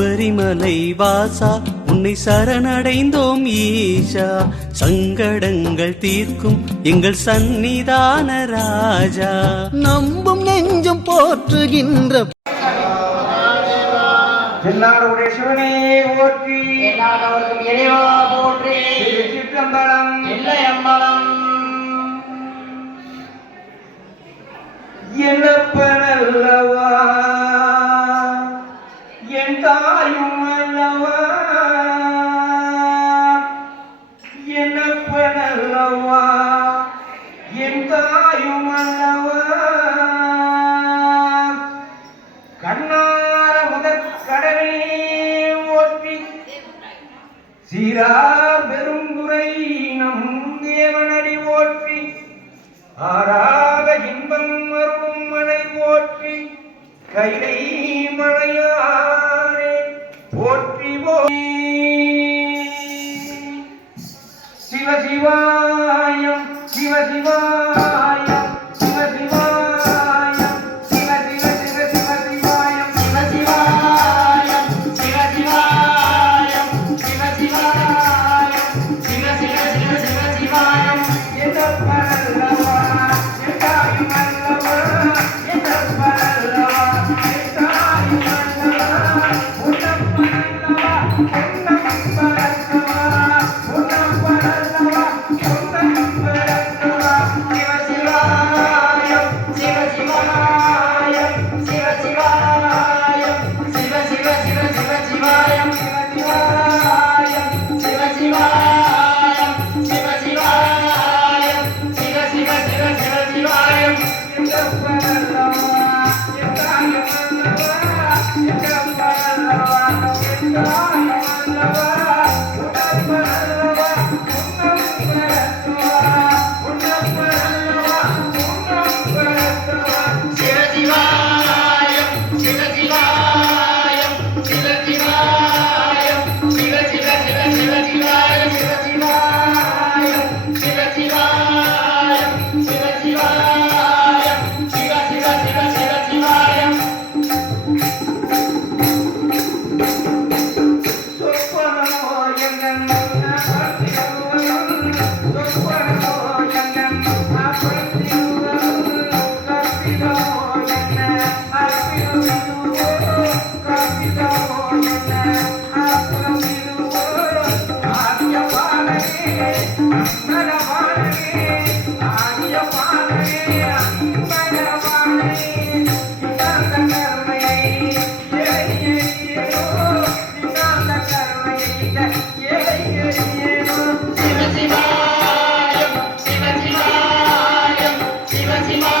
சபரிமலை வாசா உன்னை சரணடைந்தோம் ஈஷா, சங்கடங்கள் தீர்க்கும் எங்கள் சந்நிதான ராஜா, நம்பும் நெஞ்சம் போற்றுகின்ற தென்னாடுடைய சிவனே போற்றி, என்னாடவர்க்கும் இறைவா போற்றி, திருச்சிற்றம்பலம் இல்லை அம்பலம். என்னப்பனல்லவா என் தாயும் அல்லவா, என்னப்பனல்லவா என் தாயும் அல்லவா, கண்ணார முதற் கடலே ஓட்டி சீரா பெருங்குறை நம் தேவனடி ஓற்றி, ஆறாக இன்பம் அருளும் மலை ஓற்றி, கைலை மலையானே போற்றி போய். சிவசிவாயம் சிவசிவாயம் சிவசிவாயம் சிவ சிவ சிவ சிவசிவாயம் சிவசிவாயம் சிவசிவாயம் சிவசிவாயம் சிவ சிவ சிவ சிவசிவாயம். என்னப்பனல்லவா என் தாயும் அல்லவா, என்னப்பனல்லவா என் தாயும் அல்லவா, உன்னப்பனல்லவா உன்னப்பனல்லவா உன்னப்பனல்லவா உன்னப்பனல்லவா. சிவசிவாயம் சிவசிவாயம் சிவசிவாயம் சிவ சிவ சிவ சிவசிவாயம் சிவசிவாயம் சிவசிவாயம் சிவசிவாயம் சிவ சிவ சிவ சிவசிவாயம். என்னப்பனல்லவா என் தாயும் அல்லவா, என்னப்பனல்லவா என் தாயும் அல்லவா, உன்னப்பனல்லவா உன்னப்பனல்லவா உன்னப்பனல்லவா உன்னப்பனல்லவா. சிவசிவாயம் சிவசிவாயம் சிவசிவாயம் சிவ சிவ சிவ சிவசிவாயம் சிவசிவாயம் சிவசிவாயம் சிவசிவாயம் சிவ சிவ சிவ சிவசிவாயம். சொப்பனமோ எங்கன் அப்பிடுவனும், சொப்பனமோ எங்கன் அப்பிடுவனும், கற்பிதமோ என்ன அப்பிடுவனும், கற்பிதமோ என்ன அப்பிடுவனும். ஆதியபாலனே அம்பலவாளனே, ஆதியபாலனே அம்பலவாளனே, இன்னாத கருணையை ஏழையேனோ, இன்னாத கருணையை ஏழையேனோ. சிவசிவாயம் சிவசிவாயம் சிவசிவாயம்